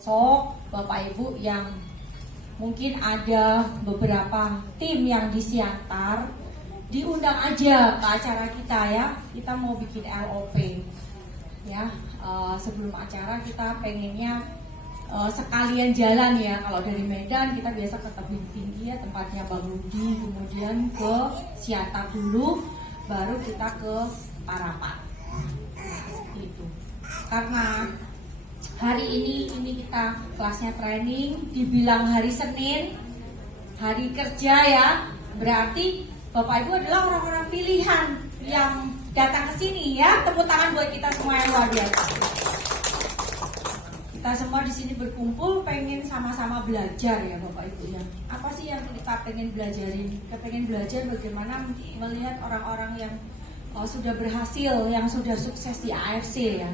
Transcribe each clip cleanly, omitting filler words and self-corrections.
So, Bapak Ibu yang mungkin ada beberapa tim yang di Siantar, diundang aja ke acara kita ya. Kita mau bikin LOP ya. Sebelum acara kita pengennya sekalian jalan ya. Kalau dari Medan kita biasa ke tebing tinggi ya, tempatnya Bang Rudi, kemudian ke Siantar dulu, baru kita ke Parapat. Seperti itu. Karena hari ini kita kelasnya training, dibilang hari Senin, hari kerja ya, berarti Bapak Ibu adalah orang-orang pilihan yang datang ke sini ya. Tepuk tangan buat kita semua yang luar biasa. Kita semua di sini berkumpul pengen sama-sama belajar ya Bapak Ibu ya. Apa sih yang kita pengen belajarin? Kita pengen belajar bagaimana melihat orang-orang yang sudah berhasil, yang sudah sukses di AFC ya.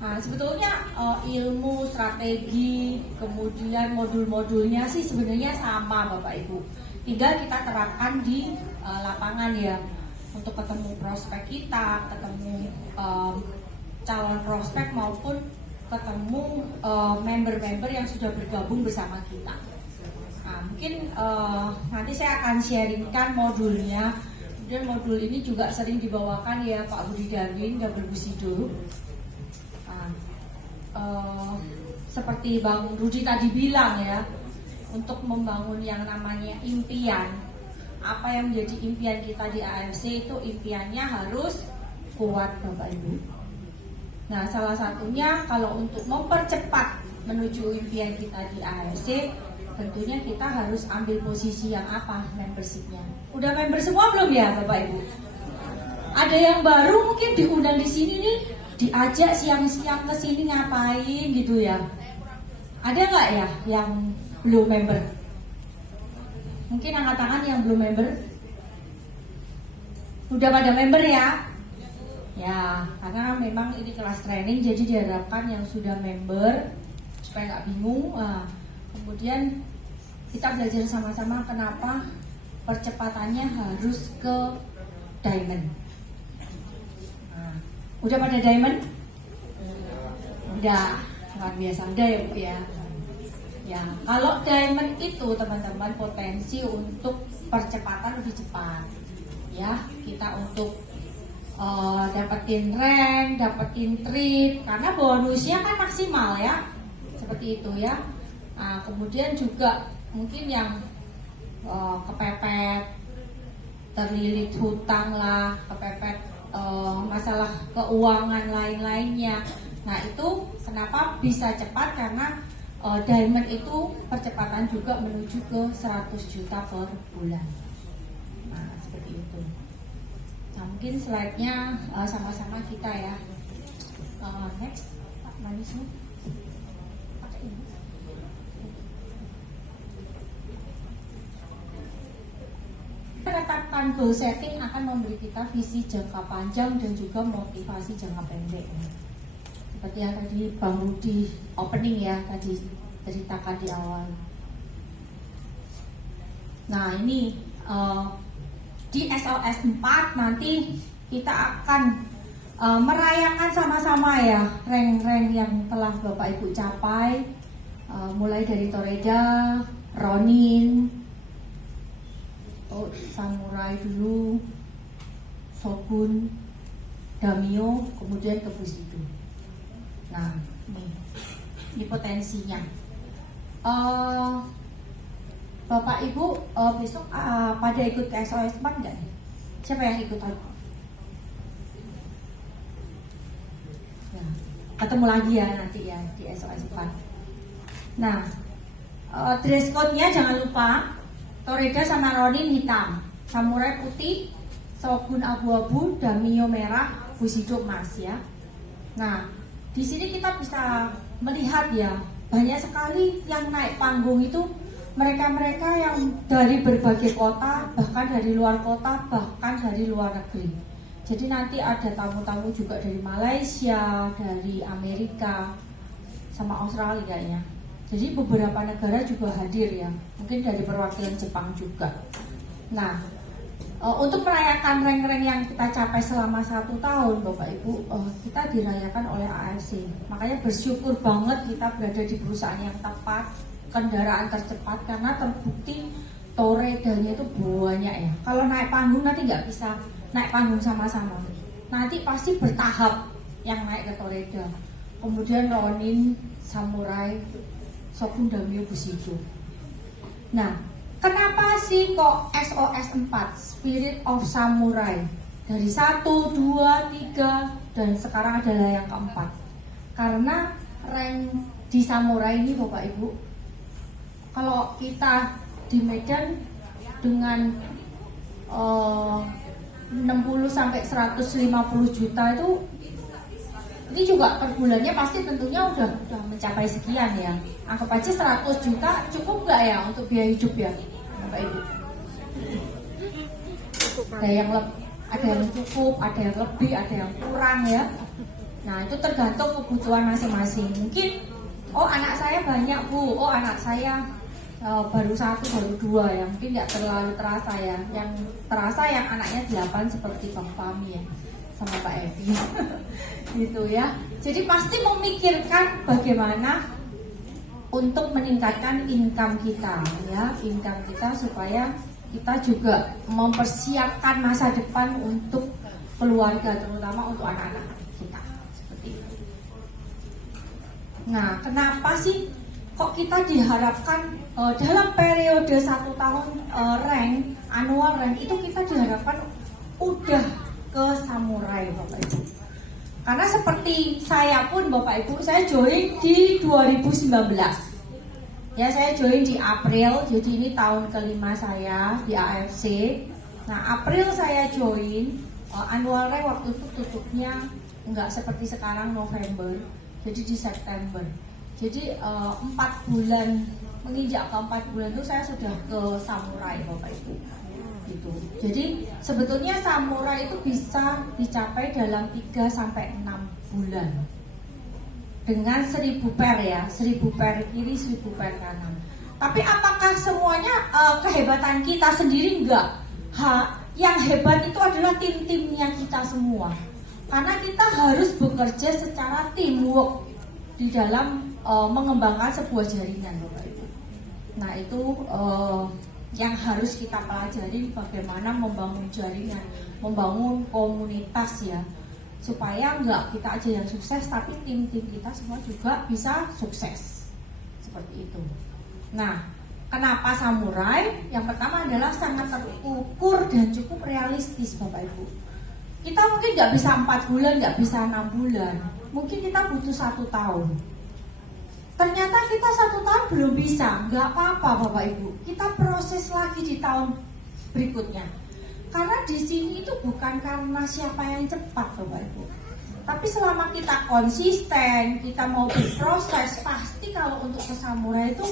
Nah, sebetulnya ilmu, strategi, kemudian modul-modulnya sih sebenarnya sama Bapak Ibu. Tinggal kita terapkan di lapangan ya. Untuk ketemu prospek kita, ketemu calon prospek maupun ketemu member-member yang sudah bergabung bersama kita. Nah, mungkin nanti saya akan sharingkan modulnya. Kemudian modul ini juga sering dibawakan ya Pak Budi Darwin, Double Busido. Seperti Bang Rudi tadi bilang ya, untuk membangun yang namanya impian, apa yang menjadi impian kita di AFC itu impiannya harus kuat Bapak Ibu. Nah, salah satunya kalau untuk mempercepat menuju impian kita di AFC, tentunya kita harus ambil posisi yang apa membershipnya. Udah member semua belum ya Bapak Ibu? Ada yang baru mungkin diundang di sini nih, diajak siang-siang ke sini ngapain gitu ya. Ada nggak ya yang belum member? Mungkin angkat tangan yang belum member. Udah pada member ya? Ya, karena memang ini kelas training, jadi diharapkan yang sudah member supaya nggak bingung. Kemudian kita belajar sama-sama kenapa percepatannya harus ke diamond. Udah pada diamond? Udah, luar biasa udah ya Bu ya. Ya, kalau diamond itu teman-teman potensi untuk percepatan lebih cepat. Ya, kita untuk dapetin rank, dapetin treat, karena bonusnya kan maksimal ya. Seperti itu ya. Nah, kemudian juga mungkin yang kepepet, terlilit hutang lah, kepepet masalah keuangan lain-lainnya. Nah, itu kenapa bisa cepat, karena diamond itu percepatan juga menuju ke 100 juta per bulan. Nah, seperti itu. Nah, mungkin slide-nya sama-sama kita ya. Next, Pak Manismu. Pakai ini. Penetapan goal setting akan memberi kita visi jangka panjang dan juga motivasi jangka pendek. Seperti yang tadi Bang Rudi opening ya, tadi ceritakan di awal. Nah, ini di SLS 4 nanti kita akan merayakan sama-sama ya rank-rank yang telah Bapak Ibu capai, mulai dari Toreda, Ronin, Samurai dulu, Shogun, Damio, kemudian ke Busido. Nah, ini potensinya. Bapak Ibu besok pada ikut ke SOS 4 enggak? Siapa yang ikut aku? Ya, ketemu lagi ya nanti ya di SOS 4. Nah, dress code-nya jangan lupa Toreda sama Ronin hitam, Samurai putih, Shogun abu-abu, Damio merah, Busido emas ya. Nah, di sini kita bisa melihat ya, banyak sekali yang naik panggung itu mereka-mereka yang dari berbagai kota, bahkan dari luar kota, bahkan dari luar negeri. Jadi nanti ada tamu-tamu juga dari Malaysia, dari Amerika, sama Australia ya. Jadi beberapa negara juga hadir ya, mungkin dari perwakilan Jepang juga. Nah, Untuk merayakan rank-rank yang kita capai selama 1 tahun, Bapak Ibu, kita dirayakan oleh AFC. Makanya bersyukur banget kita berada di perusahaan yang tepat, kendaraan tercepat, karena terbukti Toredanya itu banyak ya. Kalau naik panggung nanti nggak bisa naik panggung sama-sama, nanti pasti bertahap yang naik ke Toreda. Kemudian Ronin, Samurai, Sokundamio, Bushido. Nah, kenapa sih kok SOS 4, Spirit of Samurai? Dari 1, 2, 3, dan sekarang adalah yang keempat. Karena rank di Samurai ini Bapak Ibu, kalau kita di Medan dengan 60 sampai 150 juta itu, ini juga per bulannya pasti tentunya udah mencapai sekian ya. Anggap aja 100 juta cukup nggak ya untuk biaya hidup ya Bapak Ibu? Ada yang cukup, ada yang lebih, ada yang kurang ya. Nah itu tergantung kebutuhan masing-masing. Mungkin anak saya banyak Bu, anak saya baru 1, baru 2 ya, mungkin nggak terlalu terasa ya. Yang terasa yang anaknya 8 seperti Bang Fahmi ya, sama Pak Evi. Gitu ya. Jadi pasti memikirkan bagaimana untuk meningkatkan income kita ya, income kita supaya kita juga mempersiapkan masa depan untuk keluarga, terutama untuk anak-anak kita seperti itu. Nah, kenapa sih kok kita diharapkan dalam periode 1 tahun annual rank itu kita diharapkan udah ke Samurai Bapak Ibu? Karena seperti saya pun Bapak Ibu, saya join di 2019. Ya, saya join di April, jadi ini tahun kelima saya di AFC. Nah, April saya join, annual rank waktu itu tutupnya nggak seperti sekarang November, jadi di September. Jadi 4 bulan, menginjak ke 4 bulan itu saya sudah ke Samurai Bapak Ibu. Gitu. Jadi sebetulnya Samurai itu bisa dicapai dalam 3 sampai 6 bulan. Dengan 1000 per ya, 1000 per kiri, 1000 per kanan. Tapi apakah semuanya kehebatan kita sendiri? Enggak. Yang hebat itu adalah tim-timnya kita semua. Karena kita harus bekerja secara teamwork di dalam mengembangkan sebuah jaringan Bapak Ibu. Nah itu yang harus kita pelajari, bagaimana membangun jaringan, membangun komunitas ya, supaya enggak kita aja yang sukses, tapi tim-tim kita semua juga bisa sukses seperti itu. Nah, kenapa Samurai? Yang pertama adalah sangat terukur dan cukup realistis Bapak Ibu. Kita mungkin nggak bisa 4 bulan, nggak bisa 6 bulan, mungkin kita butuh 1 tahun. Ternyata kita 1 tahun belum bisa, nggak apa-apa Bapak Ibu. Kita proses lagi di tahun berikutnya. Karena di sini itu bukan karena siapa yang cepat Bapak Ibu. Tapi selama kita konsisten, kita mau berproses, pasti kalau untuk ke Samurai itu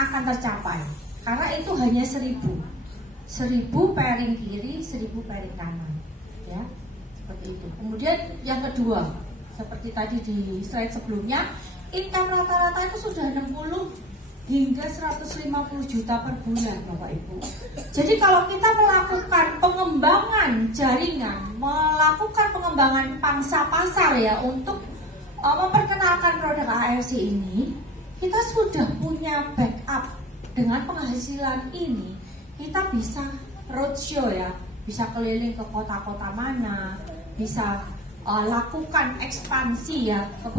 akan tercapai. Karena itu hanya 1000 pairing kiri, 1000 pairing kanan. Ya, seperti itu. Kemudian yang kedua, seperti tadi di slide sebelumnya, income rata-rata itu sudah 60 hingga 150 juta per bulan Bapak Ibu. Jadi kalau kita melakukan pengembangan jaringan, melakukan pengembangan pangsa pasar ya, untuk memperkenalkan produk AFC ini, kita sudah punya backup. Dengan penghasilan ini kita bisa roadshow ya, bisa keliling ke kota-kota mana, bisa lakukan ekspansi ya ke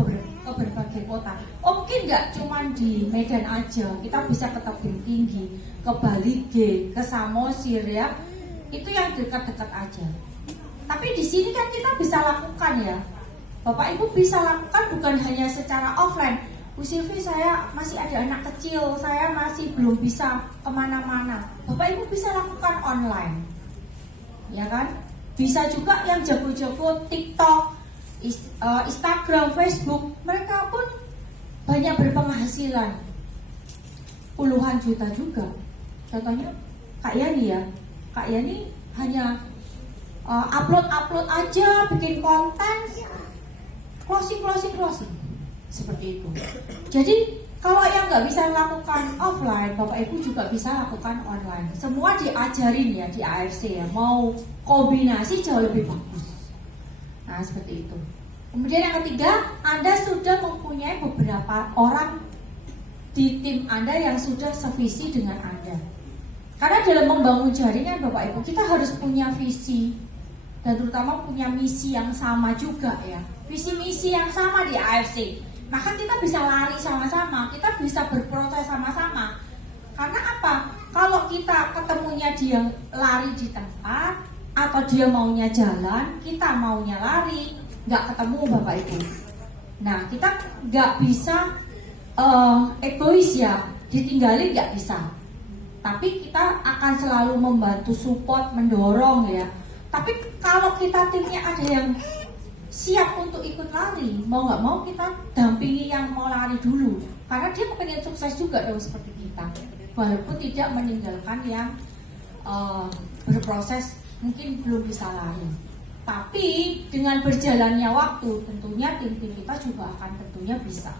berbagai kota. Mungkin nggak cuma di Medan aja, kita bisa ke Tebing Tinggi, ke Balige, ke Samosir ya. Itu yang dekat-dekat aja. Tapi di sini kan kita bisa lakukan ya, Bapak Ibu bisa lakukan bukan hanya secara offline. Bu Silvi, saya masih ada anak kecil, saya masih belum bisa kemana-mana. Bapak Ibu bisa lakukan online, ya kan? Bisa juga yang jago-jago TikTok, Instagram, Facebook, mereka pun banyak berpenghasilan puluhan juta juga. Contohnya Kak Yani ya, Kak Yani hanya upload aja, bikin konten, closing seperti itu. Jadi Kalau yang nggak bisa lakukan offline, Bapak Ibu juga bisa lakukan online. Semua diajarin ya di AFC ya, mau kombinasi jauh lebih bagus. Nah seperti itu. Kemudian yang ketiga, Anda sudah mempunyai beberapa orang di tim Anda yang sudah sevisi dengan Anda. Karena dalam membangun jaringan Bapak Ibu, kita harus punya visi dan terutama punya misi yang sama juga ya. Visi misi yang sama di AFC. Maka kita bisa lari sama-sama, kita bisa berproses sama-sama. Karena apa? Kalau kita ketemunya dia lari di tempat atau dia maunya jalan, kita maunya lari, nggak ketemu Bapak Ibu. Nah kita nggak bisa egois ya, ditinggalin nggak bisa. Tapi kita akan selalu membantu, support, mendorong ya. Tapi kalau kita timnya ada yang siap untuk ikut lari, mau nggak mau kita dampingi yang mau lari dulu, karena dia kepengen sukses juga dong seperti kita, walaupun tidak meninggalkan yang berproses mungkin belum bisa lari. Tapi dengan berjalannya waktu, tentunya tim-tim kita juga akan tentunya bisa.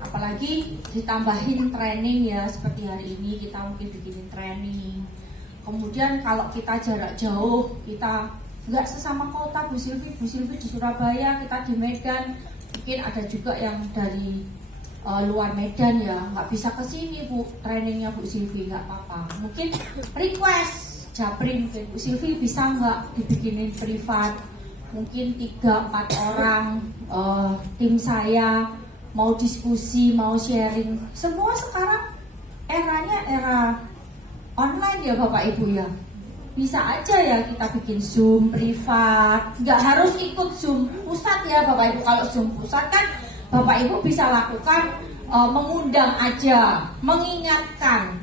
Apalagi ditambahin training ya, seperti hari ini kita mungkin bikinin training. Kemudian kalau kita jarak jauh, kita nggak sesama kota, Bu Silvi di Surabaya, kita di Medan, mungkin ada juga yang dari luar Medan ya, nggak bisa ke sini Bu, trainingnya Bu Silvi, nggak apa-apa. Mungkin request Japri, mungkin Bu Silvi bisa nggak dibikinin privat, mungkin 3-4 orang tim saya mau diskusi, mau sharing. Semua sekarang eranya era online ya Bapak Ibu ya. Bisa aja ya kita bikin Zoom privat, nggak harus ikut Zoom pusat ya Bapak Ibu. Kalau Zoom pusat kan Bapak Ibu bisa lakukan mengundang aja, mengingatkan.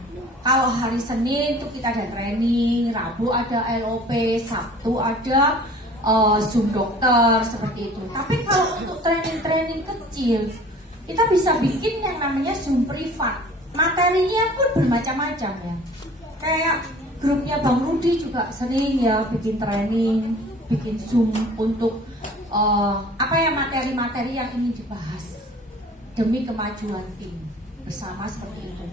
Kalau hari Senin itu kita ada training, Rabu ada LOP, Sabtu ada Zoom dokter seperti itu. Tapi kalau untuk training-training kecil, kita bisa bikin yang namanya Zoom privat. Materinya pun bermacam-macam ya. Kayak grupnya Bang Rudi juga sering ya bikin training, bikin Zoom untuk apa ya, materi-materi yang ingin dibahas demi kemajuan tim bersama seperti itu.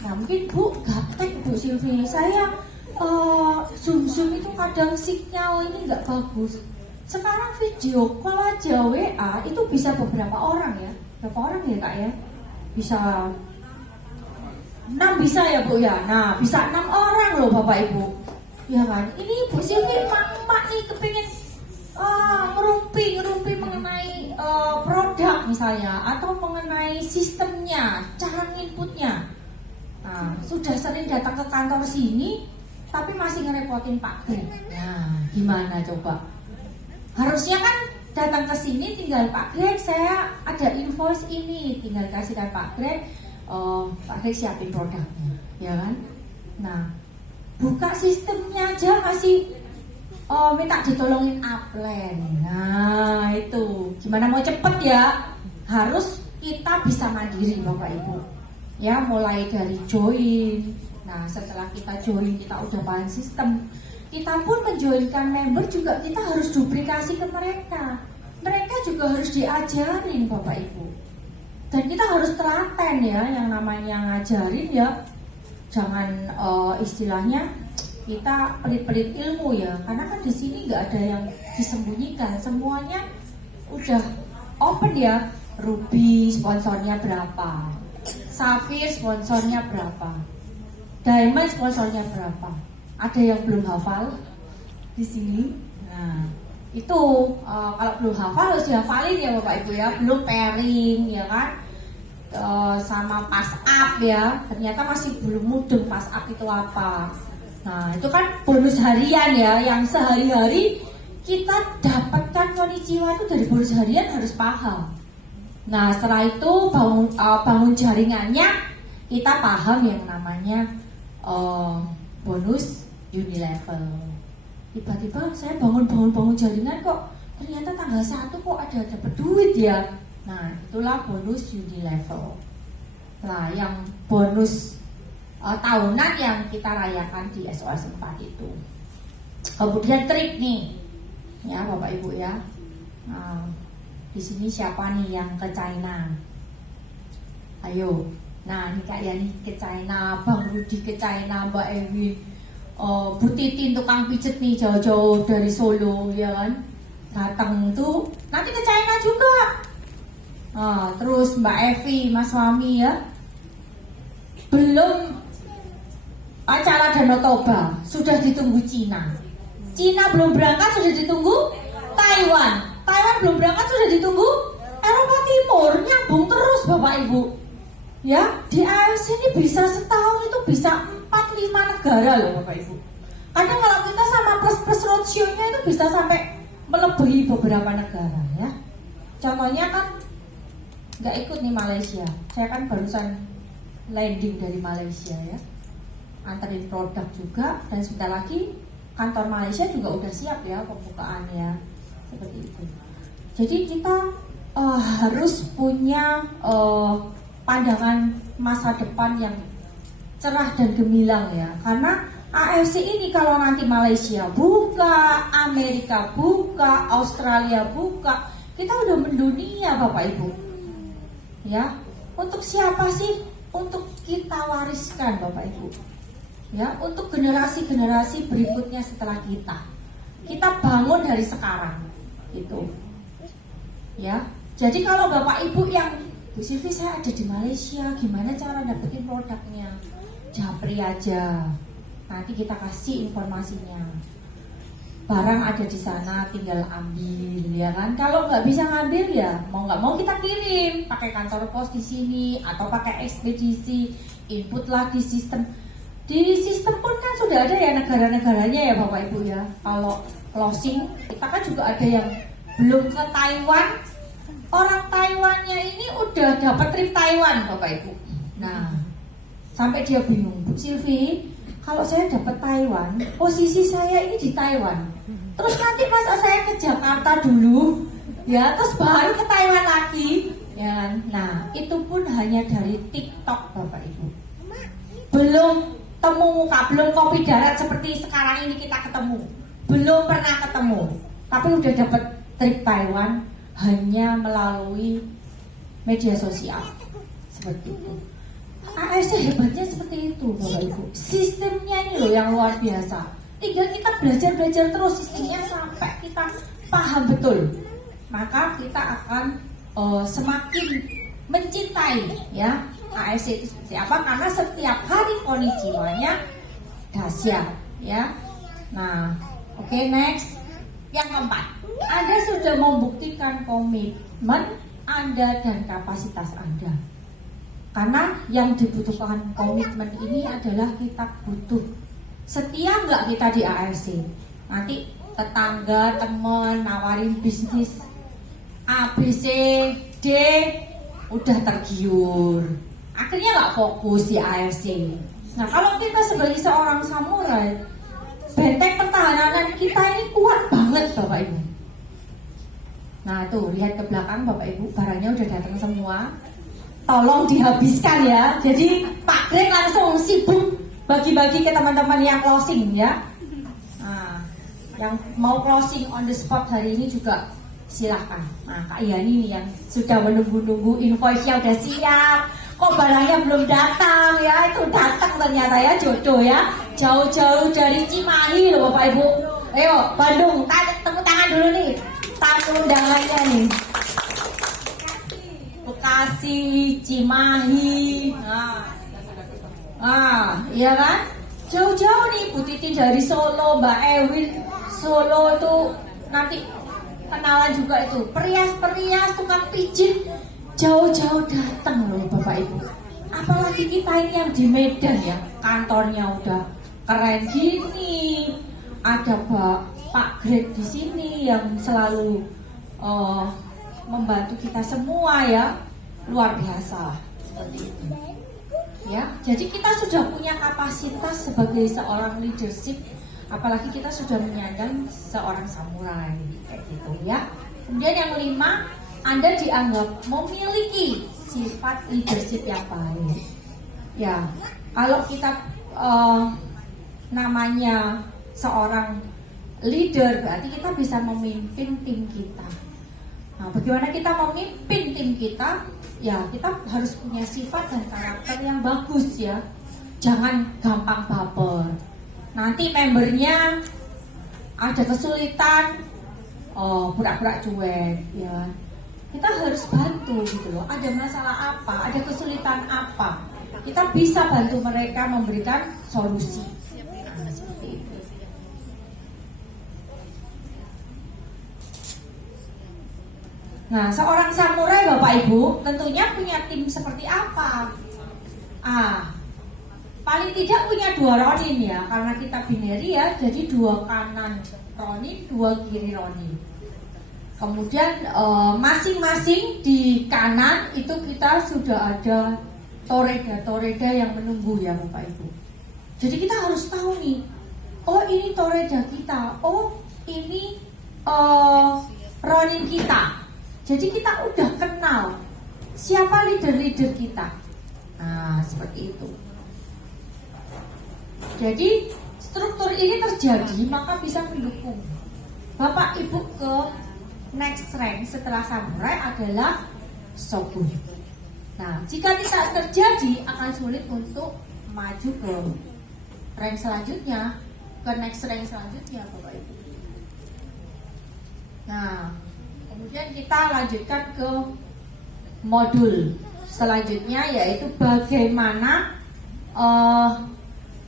Nah mungkin Bu gaptek Bu Silvi, saya Zoom itu kadang sinyal ini nggak bagus. Sekarang video call aja WA itu bisa beberapa orang ya. Berapa orang ya Kak ya? Bisa 6 bisa ya Bu ya. Nah bisa 6 orang loh Bapak Ibu. Ya kan? Ini Bu Silvi mak nih kepingin ngerumpi mengenai produk misalnya, atau mengenai sistemnya, cara inputnya. Nah sudah sering datang ke kantor sini tapi masih ngerepotin Pak Greg. Nah gimana coba? Harusnya kan datang ke sini tinggal Pak Greg, saya ada invoice ini, tinggal kasihkan Pak Greg, Pak Greg siapin produknya, ya kan? Nah, buka sistemnya aja masih minta ditolongin upline. Nah itu, gimana mau cepet ya? Harus kita bisa mandiri Bapak Ibu. Ya, mulai dari join. Nah, setelah kita join, kita udah paham sistem. Kita pun menjoinkan member juga kita harus duplikasi ke mereka. Mereka juga harus diajarin Bapak Ibu. Dan kita harus telaten ya, yang namanya ngajarin ya. Jangan istilahnya kita pelit-pelit ilmu ya. Karena kan di sini nggak ada yang disembunyikan. Semuanya udah open ya. Ruby sponsornya berapa? Safir sponsornya berapa? Diamond sponsornya berapa? Ada yang belum hafal di sini. Nah, itu kalau belum hafal harus dihafalin ya Bapak Ibu ya. Belum pairing ya kan, sama pass up ya. Ternyata masih belum mudeng pass up itu apa. Nah, itu kan bonus harian ya, yang sehari-hari kita dapatkan konnichiwa itu dari bonus harian harus paham. Nah, setelah itu bangun jaringannya, kita paham yang namanya bonus Unilevel. Tiba-tiba saya bangun jaringan kok ternyata tanggal 1 kok ada dapat duit ya. Nah itulah bonus Unilevel. Nah yang bonus tahunan yang kita rayakan di SOS 4 itu. Kemudian trip nih ya Bapak Ibu ya. Nah, di sini siapa nih yang ke China? Ayo. Nah, ini kayak nih ke China, Bang Rudi ke China, Mbak Ewi, Bu Titin tukang pijet nih jauh-jauh dari Solo, ya kan? Datang tuh nanti ke China juga. Terus Mbak Evi, Mas Wami ya, belum acara Danau Toba sudah ditunggu Cina. Cina belum berangkat sudah ditunggu Taiwan. Taiwan belum berangkat sudah ditunggu Eropa Timur. Nyambung terus Bapak Ibu. Ya, di AFC ini bisa setahun itu bisa 4-5 negara loh Bapak Ibu. Kadang kalau kita sama plus roadshow-nya itu bisa sampai melebihi beberapa negara ya. Contohnya kan nggak ikut nih Malaysia. Saya kan barusan landing dari Malaysia ya, anterin produk juga, dan sebentar lagi kantor Malaysia juga udah siap ya pembukaannya seperti itu. Jadi kita harus punya pandangan masa depan yang cerah dan gemilang ya, karena AFC ini kalau nanti Malaysia buka, Amerika buka, Australia buka, kita udah mendunia Bapak Ibu ya. Untuk siapa sih? Untuk kita wariskan Bapak Ibu ya, untuk generasi-generasi berikutnya setelah kita bangun dari sekarang itu ya. Jadi kalau Bapak Ibu yang Bu Silvi saya ada di Malaysia, gimana cara dapetin produknya? Japri aja, nanti kita kasih informasinya. Barang ada di sana, tinggal ambil ya kan. Kalau nggak bisa ngambil ya mau nggak mau kita kirim pakai kantor pos di sini atau pakai ekspedisi, input lagi sistem. Di sistem pun kan sudah ada ya negara-negaranya ya Bapak Ibu ya. Kalau closing kita kan juga ada yang belum ke Taiwan. Orang Taiwannya ini udah dapat trip Taiwan Bapak Ibu. Nah, sampai dia bingung, Bu Silvi, kalau saya dapat Taiwan, posisi saya ini di Taiwan. Terus nanti masa saya ke Jakarta dulu, ya, terus baru ke Taiwan lagi, ya. Nah, itu pun hanya dari TikTok Bapak Ibu. Belum temu muka, belum kopi darat seperti sekarang ini kita ketemu. Belum pernah ketemu, tapi udah dapat trip Taiwan hanya melalui media sosial seperti itu. AFC hebatnya seperti itu Bapak Ibu. Sistemnya ini loh yang luar biasa. Tinggal kita belajar terus sistemnya sampai kita paham betul. Maka kita akan semakin mencintai ya AFC itu seperti apa, karena setiap hari konnichiwa-nya dahsyat ya. Nah, oke, next. Yang keempat, Anda sudah membuktikan komitmen Anda dan kapasitas Anda. Karena yang dibutuhkan komitmen ini adalah kita butuh setia nggak kita di AFC. Nanti tetangga, teman nawarin bisnis A, B, C, D, udah tergiur, akhirnya nggak fokus di AFC. Nah, kalau kita sebagai seorang samurai, benteng pertahanan kita ini kuat banget Bapak Ibu. Nah tuh, lihat ke belakang Bapak Ibu, barangnya udah datang semua. Tolong dihabiskan ya. Jadi Pak Greg langsung sibuk bagi-bagi ke teman-teman yang closing ya. Nah, yang mau closing on the spot hari ini juga silahkan. Nah, Kak Yani nih yang sudah menunggu-nunggu, invoice-nya udah siap. Kok barangnya belum datang ya? Itu datang ternyata ya, jodoh ya. Jauh-jauh dari Cimahi loh Bapak Ibu. Ayo Bandung, tepuk tangan dulu nih. Tamu undangannya nih. Bekasi, Cimahi. Iya kan? Jauh-jauh nih, Bu Titi dari Solo, Mbak Ewin Solo itu nanti kenalan juga itu. Perias-perias, tukang pijit, jauh-jauh datang loh Bapak Ibu. Apalagi kita ini yang di Medan ya, kantornya udah keren gini. Ada Pak Greg di sini yang selalu membantu kita semua ya, luar biasa seperti itu. Ya, jadi kita sudah punya kapasitas sebagai seorang leadership, apalagi kita sudah menyandang seorang samurai kayak gitu ya. Kemudian yang kelima, Anda dianggap memiliki sifat leadership yang baik. Ya, kalau kita namanya seorang leader, berarti kita bisa memimpin tim kita. Nah, bagaimana kita memimpin tim kita? Ya, kita harus punya sifat dan karakter yang bagus ya. Jangan gampang baper. Nanti membernya ada kesulitan, pura-pura cuek ya. Kita harus bantu gitu loh. Ada masalah apa, ada kesulitan apa, kita bisa bantu mereka memberikan solusi. Nah, seperti itu. Nah, seorang samurai Bapak Ibu tentunya punya tim seperti apa? Paling tidak punya 2 ronin ya, karena kita binary ya, jadi 2 kanan ronin, 2 kiri ronin. Kemudian masing-masing di kanan itu kita sudah ada toreda yang menunggu ya Bapak Ibu. Jadi kita harus tahu nih, oh ini toreda kita, oh ini ronin kita. Jadi kita udah kenal siapa leader-leader kita. Nah seperti itu. Jadi struktur ini terjadi maka bisa mendukung Bapak Ibu ke next rank setelah samurai adalah shogun. Nah, jika tidak terjadi akan sulit untuk maju ke rank selanjutnya, ke next rank selanjutnya, Bapak Ibu. Nah, kemudian kita lanjutkan ke modul selanjutnya yaitu bagaimana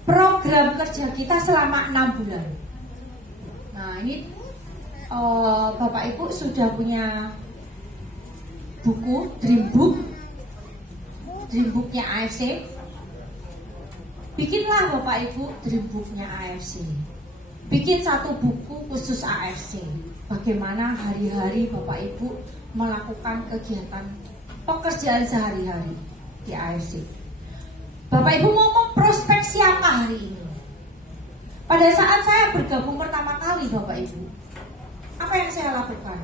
program kerja kita selama 6 bulan. Nah, ini Bapak Ibu sudah punya buku Dream Booknya AFC. Bikinlah Bapak Ibu Dream Booknya AFC. Bikin satu buku khusus AFC. Bagaimana hari-hari Bapak Ibu melakukan kegiatan pekerjaan sehari-hari di AFC. Bapak Ibu mau memprospek siapa hari ini? Pada saat saya bergabung pertama kali Bapak Ibu, apa yang saya lakukan?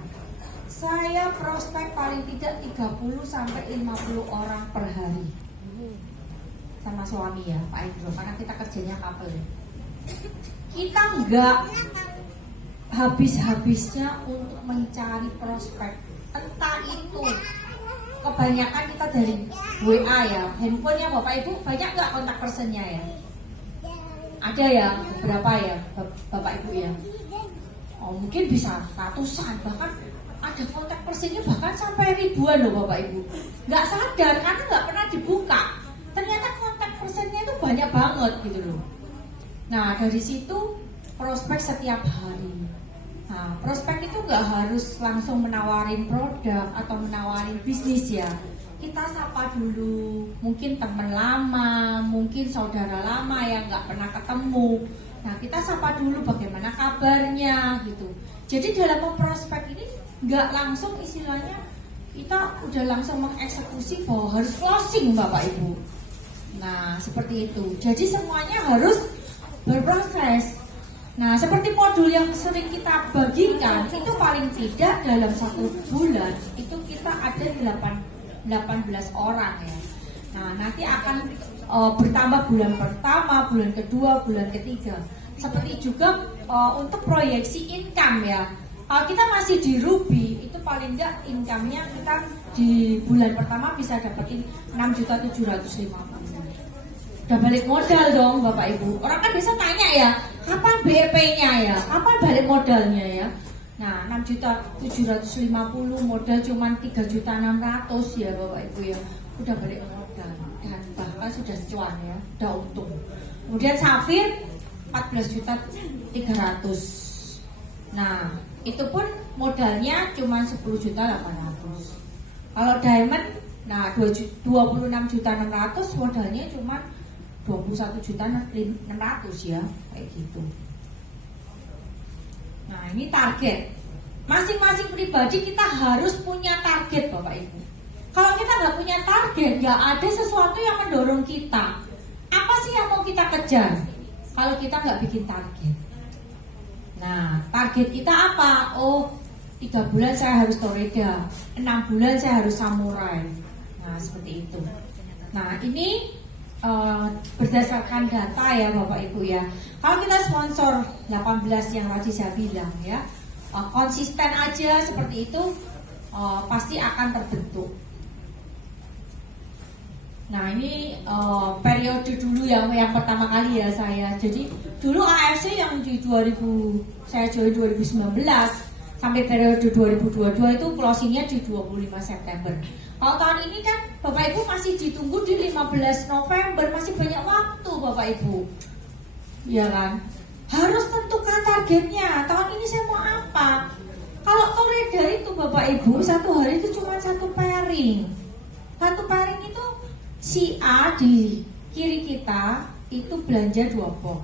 Saya prospek paling tidak 30 sampai 50 orang per hari. Sama suami ya, Pak Indro, karena kita kerjanya couple. Kita enggak habis-habisnya untuk mencari prospek. Entah itu kebanyakan kita dari WA ya, handphonenya Bapak Ibu banyak nggak kontak personnya ya? Ada ya, beberapa ya Bapak Ibu ya. Mungkin bisa ratusan, bahkan ada kontak personnya bahkan sampai ribuan loh Bapak Ibu. Nggak sadar karena nggak pernah dibuka. Ternyata kontak personnya itu banyak banget gitu loh. Nah dari situ prospek setiap hari. Nah prospek itu nggak harus langsung menawarin produk atau menawarin bisnis ya. Kita sapa dulu, mungkin teman lama, mungkin saudara lama yang nggak pernah ketemu. Nah kita sapa dulu bagaimana kabarnya gitu. Jadi dalam memprospek ini nggak langsung istilahnya kita udah langsung mengeksekusi bahwa harus closing Bapak Ibu. Nah seperti itu. Jadi semuanya harus berproses. Nah seperti modul yang sering kita bagikan itu paling tidak dalam 1 bulan itu kita ada 18 orang ya. Nah nanti akan bertambah bulan pertama, bulan kedua, bulan ketiga. Seperti juga untuk proyeksi income ya. Kita masih di Ruby, itu paling enggak income-nya kita di bulan pertama bisa dapetin 6.750.000. Udah balik modal dong Bapak Ibu. Orang kan biasa tanya ya, kapan BEP-nya ya, kapan balik modalnya ya. Nah 6.750 modal cuman 3.600 ya Bapak Ibu ya. Udah balik modal dan bahkan sudah cuan ya, udah untung. Kemudian Safir 14.300. Nah itu pun modalnya cuma 10.800. Kalau Diamond, nah 26.600 modalnya cuma 21.600 ya, kayak gitu. Nah ini target. Masing-masing pribadi kita harus punya target Bapak Ibu. Kalau kita nggak punya target, nggak ada sesuatu yang mendorong kita. Apa sih yang mau kita kejar? Kalau kita nggak bikin target. Nah target kita apa? 3 bulan saya harus toreda, 6 bulan saya harus samurai. Nah seperti itu. Nah ini berdasarkan data ya Bapak Ibu ya. Kalau kita sponsor 18 yang tadi saya bilang ya, konsisten aja seperti itu, pasti akan terbentuk. Nah ini periode dulu yang pertama kali ya saya. Jadi dulu AFC yang di 2000 saya join 2019 sampai periode 2022 itu closingnya di 25 September. Kalau tahun ini kan Bapak Ibu masih ditunggu di 15 November, masih banyak waktu Bapak Ibu. Ya kan? Harus tentukan targetnya. Tahun ini saya mau apa? Kalau trader itu Bapak Ibu satu hari itu cuma satu pairing. Satu pairing itu si A di kiri kita itu belanja 2 box.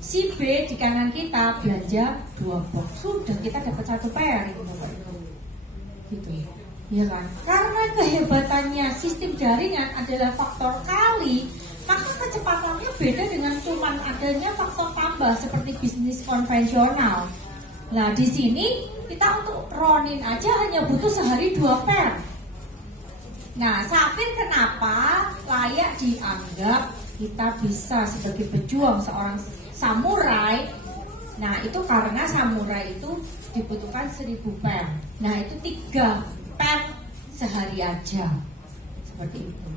Si B di kanan kita belanja 2 box. Sudah kita dapat satu pairing Bapak Ibu. Gitu. Ya kan? Karena kehebatannya sistem jaringan adalah faktor kali, maka kecepatannya beda dengan cuman adanya faktor tambah seperti bisnis konvensional. Nah, di sini kita untuk ronin aja hanya butuh sehari 2 pair. Nah, Safir kenapa layak dianggap kita bisa sebagai pejuang seorang samurai? Nah, itu karena samurai itu dibutuhkan 1000 pair. Nah, itu 3 pair sehari aja. Seperti itu.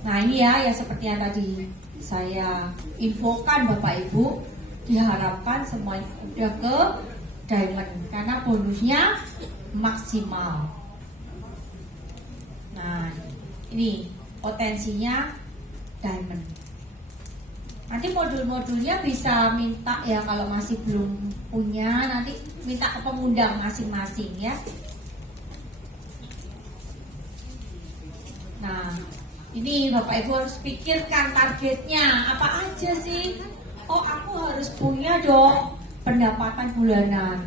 Nah, ini ya yang seperti yang tadi saya infokan Bapak Ibu, diharapkan semuanya udah ke diamond karena bonusnya maksimal. Nah, ini potensinya diamond. Nanti modul-modulnya bisa minta ya, kalau masih belum punya nanti minta ke pengundang masing-masing ya. Nah, ini Bapak Ibu harus pikirkan targetnya apa aja sih. Oh, aku harus punya dong pendapatan bulanan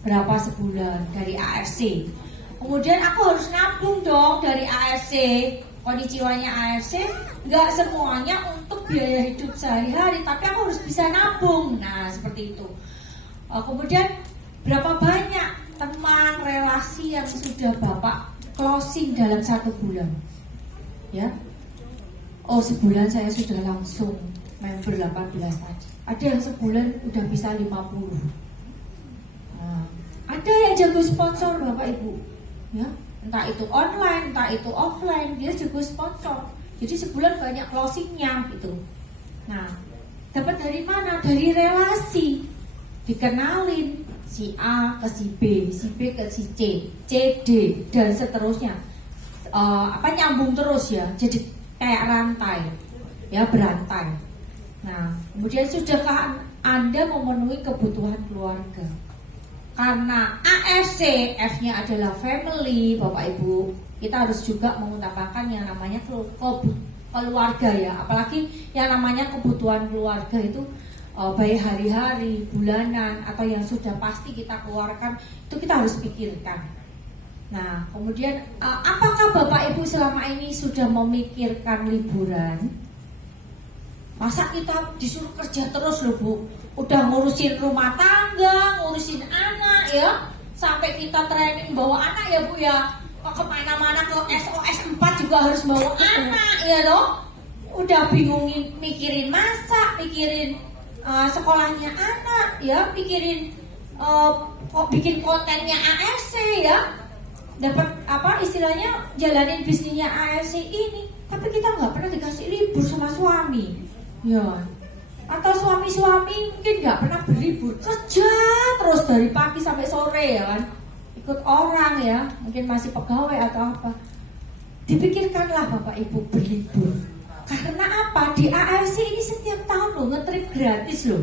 berapa sebulan dari AFC. Kemudian aku harus nabung dong dari AFC. Konnichiwa-nya AFC nggak semuanya untuk biaya hidup sehari-hari, tapi aku harus bisa nabung. Nah, seperti itu. Kemudian berapa banyak teman relasi yang sudah Bapak closing dalam 1 bulan? Ya. Oh, sebulan saya sudah langsung member 18 tadi. Ada yang sebulan udah bisa 50. Nah, ada yang jago sponsor Bapak Ibu. Ya. Entah itu online, entah itu offline, dia juga sponsor. Jadi sebulan banyak closingnya gitu. Nah, dapat dari mana? Dari relasi. Dikenalin si A ke si B ke si C, C, D, dan seterusnya. Nyambung terus ya. Jadi kayak rantai, ya berantai. Nah, kemudian sudahkah Anda memenuhi kebutuhan keluarga? Karena AFC, F-nya adalah family, Bapak Ibu. Kita harus juga mengutamakan yang namanya keluarga ya. Apalagi yang namanya kebutuhan keluarga itu baik hari-hari, bulanan, atau yang sudah pasti kita keluarkan, itu kita harus pikirkan. Nah, kemudian apakah Bapak Ibu selama ini sudah memikirkan liburan? Masa kita disuruh kerja terus loh Bu? Udah ngurusin rumah tangga, ngurusin anak ya, sampai kita training bawa anak ya Bu ya. Kok kemana-mana ke SOS 4 juga harus bawa anak ya loh. Udah bingungin mikirin masak, mikirin sekolahnya anak ya, mikirin bikin kontennya AFC ya. Dapat istilahnya jalanin bisnisnya AFC ini, tapi kita nggak pernah dikasih libur sama suami. Ya, atau suami-suami mungkin nggak pernah berlibur, kerja terus dari pagi sampai sore ya kan, ikut orang ya, mungkin masih pegawai atau apa. Dipikirkanlah Bapak Ibu berlibur. Karena apa? Di AFC ini setiap tahun loh nge-trip gratis loh.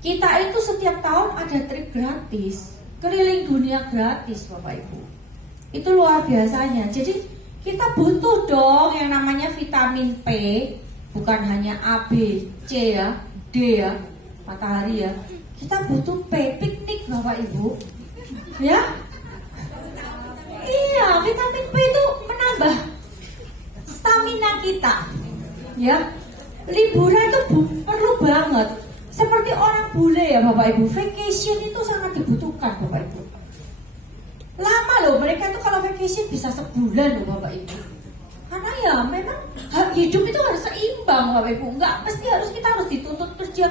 Kita itu setiap tahun ada trip gratis, keliling dunia gratis Bapak Ibu. Itu luar biasanya. Jadi kita butuh dong yang namanya vitamin P. Bukan hanya A, B, C ya, D ya, matahari ya. Kita butuh P, piknik Bapak Ibu. Ya? Iya, vitamin P itu menambah stamina kita. Ya. Liburan itu perlu banget. Seperti orang bule ya Bapak Ibu, vacation itu sangat dibutuhkan Bapak Ibu. Lama loh, mereka tuh kalau vacation bisa sebulan loh Bapak Ibu. Karena ya memang hidup itu harus seimbang Bapak Ibu. Enggak mesti kita harus dituntut kerja.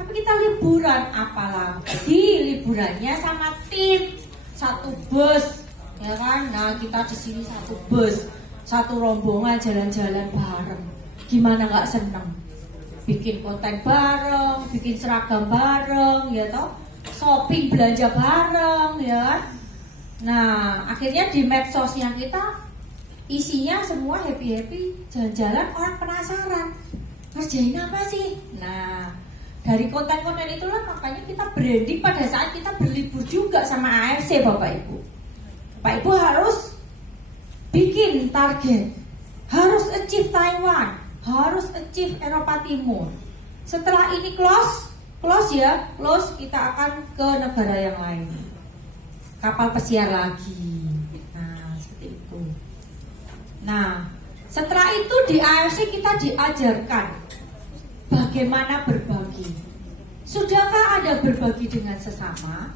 Tapi kita liburan, apalagi liburannya sama tim, satu bus, ya kan? Nah kita di sini satu bus, satu rombongan jalan-jalan bareng. Gimana nggak seneng? Bikin konten bareng, bikin seragam bareng, ya toh? Shopping belanja bareng, ya kan? Nah akhirnya di medsosnya kita isinya semua happy jalan-jalan, orang penasaran ngerjain apa sih. Nah dari konten-konten itulah makanya kita branding pada saat kita berlibur juga sama AFC Bapak Ibu. Bapak Ibu harus bikin target, harus achieve Taiwan, harus achieve Eropa Timur. Setelah ini close kita akan ke negara yang lain, kapal pesiar lagi. Nah seperti itu. Nah, setelah itu di AFC kita diajarkan bagaimana berbagi. Sudahkah Anda berbagi dengan sesama?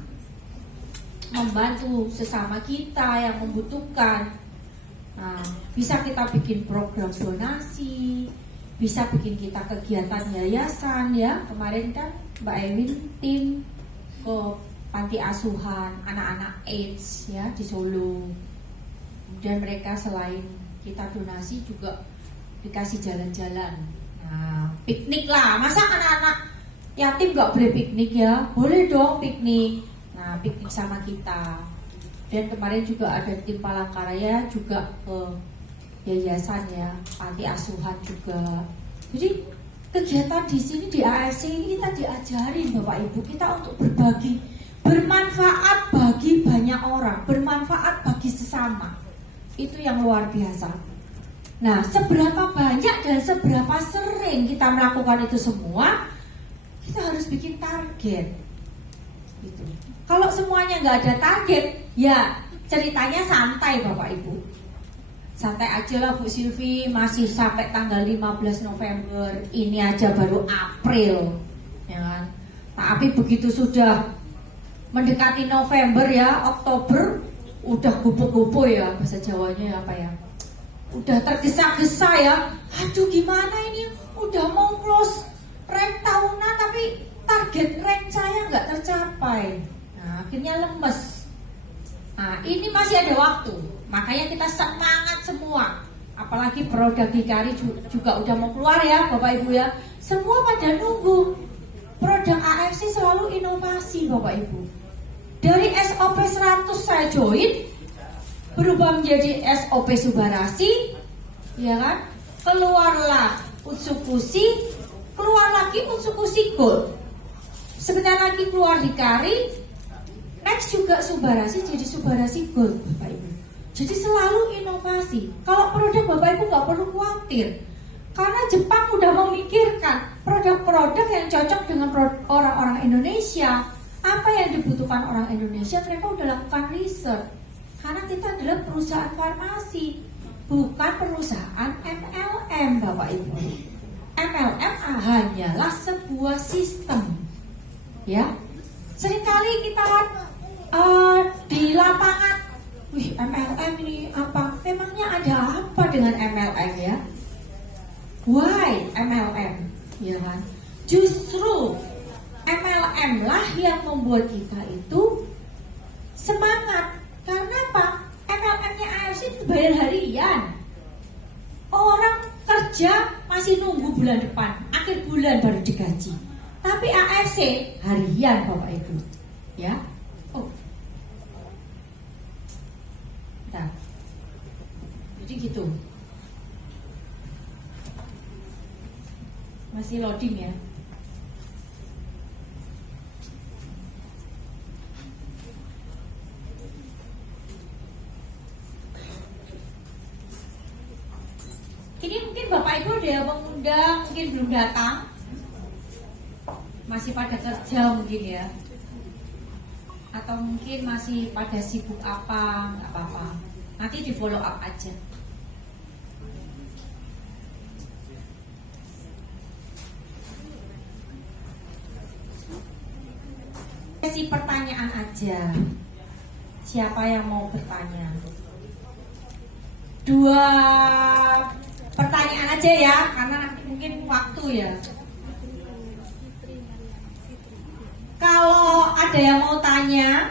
Membantu sesama kita yang membutuhkan. Nah, bisa kita bikin program donasi, bisa bikin kita kegiatan yayasan ya. Kemarin kan Mbak Ewin tim ke panti asuhan anak-anak AIDS ya di Solo. Kemudian mereka selain kita donasi juga dikasih jalan-jalan. Nah, piknik lah. Masa anak-anak yatim gak boleh piknik ya? Boleh dong piknik. Nah, piknik sama kita. Dan kemarin juga ada tim Palangkaraya juga ke yayasan ya, panti asuhan juga. Jadi kegiatan di sini di AFC ini kita diajarin Bapak Ibu kita untuk berbagi, bermanfaat bagi banyak orang, bermanfaat bagi sesama. Itu yang luar biasa. Nah, seberapa banyak dan seberapa sering kita melakukan itu semua, kita harus bikin target. Gitu. Kalau semuanya nggak ada target, ya ceritanya santai Bapak Ibu. Santai aja lah Bu Silvi, masih sampai tanggal 15 November, ini aja baru April, ya kan? Tapi begitu sudah mendekati November ya, Oktober, udah gupo-gupo ya bahasa Jawanya apa ya, udah tergesa-gesa ya. Aduh gimana ini, udah mau close rank tahunan tapi target rank saya nggak tercapai. Nah akhirnya lemes. Nah ini masih ada waktu, makanya kita semangat semua. Apalagi produk Dikari juga udah mau keluar ya Bapak Ibu ya. Semua pada nunggu. Produk AFC selalu inovasi Bapak Ibu. Dari SOP 100 saya join, berubah menjadi SOP Subarasi, ya kan? Keluarlah Utsukushi, keluar lagi Utsukushi Gold. Sebentar lagi keluar Dikari, next juga Subarasi jadi Subarasi Gold, Bapak Ibu. Jadi selalu inovasi. Kalau produk Bapak Ibu nggak perlu khawatir, karena Jepang udah memikirkan produk-produk yang cocok dengan orang-orang Indonesia. Apa yang dibutuhkan orang Indonesia, mereka udah lakukan riset. Karena kita adalah perusahaan farmasi, bukan perusahaan MLM Bapak Ibu. MLM hanyalah sebuah sistem. Ya, seringkali kita di lapangan, wih MLM ini apa? Memangnya ada apa dengan MLM ya? Why MLM? Ya kan? Justru MLM lah yang membuat kita itu semangat. Karena apa? MLM-nya AFC itu bayar harian. Orang kerja masih nunggu bulan depan, akhir bulan baru digaji. Tapi AFC harian Bapak Ibu. Ya. Oh. Bentar. Jadi gitu. Masih loading ya. Ini mungkin Bapak Ibu ada yang mengundang, mungkin belum datang, masih pada kerja mungkin ya, atau mungkin masih pada sibuk apa, nggak apa-apa, nanti di follow up aja. Sesi pertanyaan aja, siapa yang mau bertanya? dua pertanyaan aja ya, karena nanti mungkin waktu ya. Kalau ada yang mau tanya,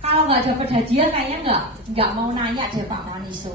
kalau nggak dapat hadiah kayaknya nggak mau nanya deh Pak Maniso.